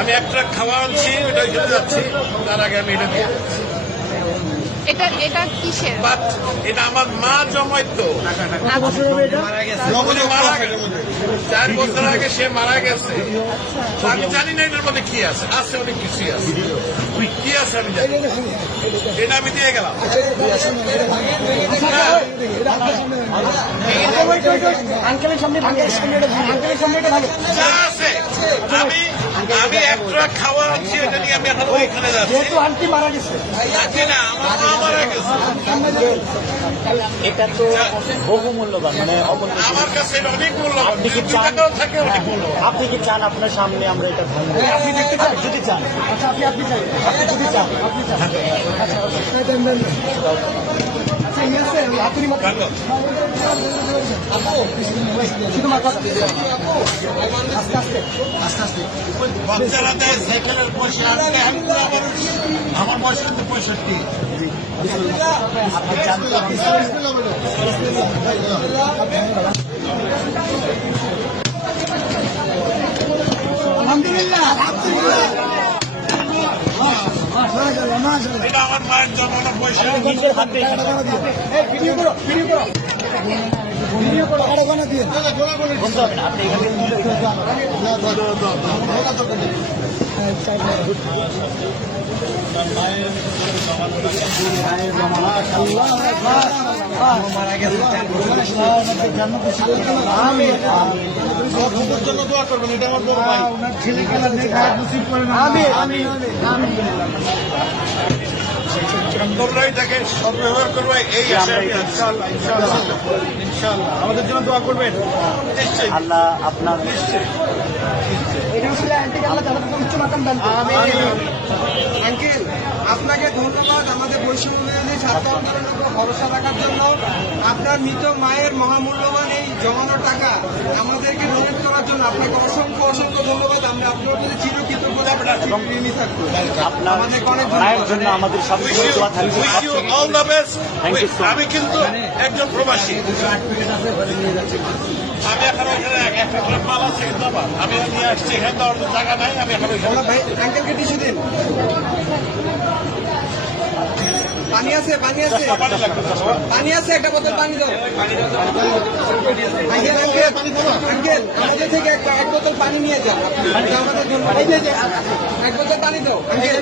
আমি একটা খাওয়া আনছি, ওটা চলে যাচ্ছি, তার আগে আমি এটা দিয়ে এটা কিসের? বাট এটা আমার মা জমাইতো, মারা গেছে 4 বছর আগে, সে মারা গেছে। তো আমি জানি না এটার মধ্যে কি আছে, আছে অনেক কিছুই আছে, কি আছে আমি জানি, এটা আমি দিয়ে গেলাম। যা আছে আমি একটা খাওয়া আনছি, এটা নিয়ে আমি এখন ওইখানে যাচ্ছি। আন্টি মারা গেছে, না, আমার মা মারা গেছে। এটা তো বহু মূল্যবান, মানে আমার কাছে এটা অনেক মূল্যবান, আপনি কি 2 চান? টাকাও থাকে অনেক মূল্যবান। আপনি কি চান আপনার সামনে আমরা এটা ভাঙবো? আপনি দেখতে চান? যদি চান, আচ্ছা আপনি চান, আপনি যদি চান, আপনি চান, আচ্ছা আপনি ভালো। শুধু মাথা আস্তে আস্তে আস্তে আস্তে বাচ্চারা দেয় সাইকেলের পয়সা, আমার বয়স কিন্তু 65। আপনি চান তো আপনি আলহামদুলিল্লাহ, এটা আমার মায়ের জন্মানোর পয়সা। নিজের হাতে ভিডিও করো, ভিডিও করো, ভিডিও করো, দিয়ে বলতে হবে না, আপনি এখানে জন্য দোয়া করবেন, এটা আমার বড় ভাই। তোমরাই তাকে সদ্ব্যবহার করবে, এই আশায় আমি আছি। ইনশাআল্লাহ আমাদের জন্য দোয়া করবেন, নিশ্চয়ই আল্লাহ আপনার নিশ্চয়ই। আঙ্কেল, আপনাকে ধন্যবাদ আমাদের বৈষম্য বিরোধী ছাত্র আন্দোলনের উপর ভরসা রাখার জন্য। আপনার মৃত মায়ের মহামূল্যবান এই জমানো টাকা আমাদেরকে ডোনেট করার জন্য আপনাকে অসংখ্য অসংখ্য ধন্যবাদ। আমরা আপনার প্রতি চিরকৃতজ্ঞ এবং ঋণী থাকবো। আপনার আমাদেরকে অনেক মায়ের জন্য আমাদের সব দোয়া থাকবে। Wish you all the best. Thank you so much. আমি কিন্তু একজন প্রবাসী, আমি এখন এখানে একটা করে মাল আছে কিন্তু আমার, আমি নিয়ে আসছি, এখানে দেওয়ার জায়গা নাই, আমি এখন আমরা ভাই আঙ্কেলকে টিস্যু দিন। পানি আছে, পানি আছে, পানি লাগবে। পানি আছে, একটা বোতল পানি দাও। আঙ্কেল আঙ্কেল আঙ্কেল আমাদের থেকে এক বোতল পানি নিয়ে যাও, এটা আমাদের জন্য। এক বোতল পানি দাও আঙ্কেল,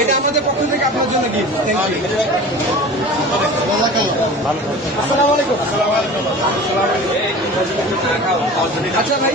এটা আমাদের পক্ষ থেকে আপনার জন্য গিফট। Thank you. আসসালামু আলাইকুম। আচ্ছা ভাই।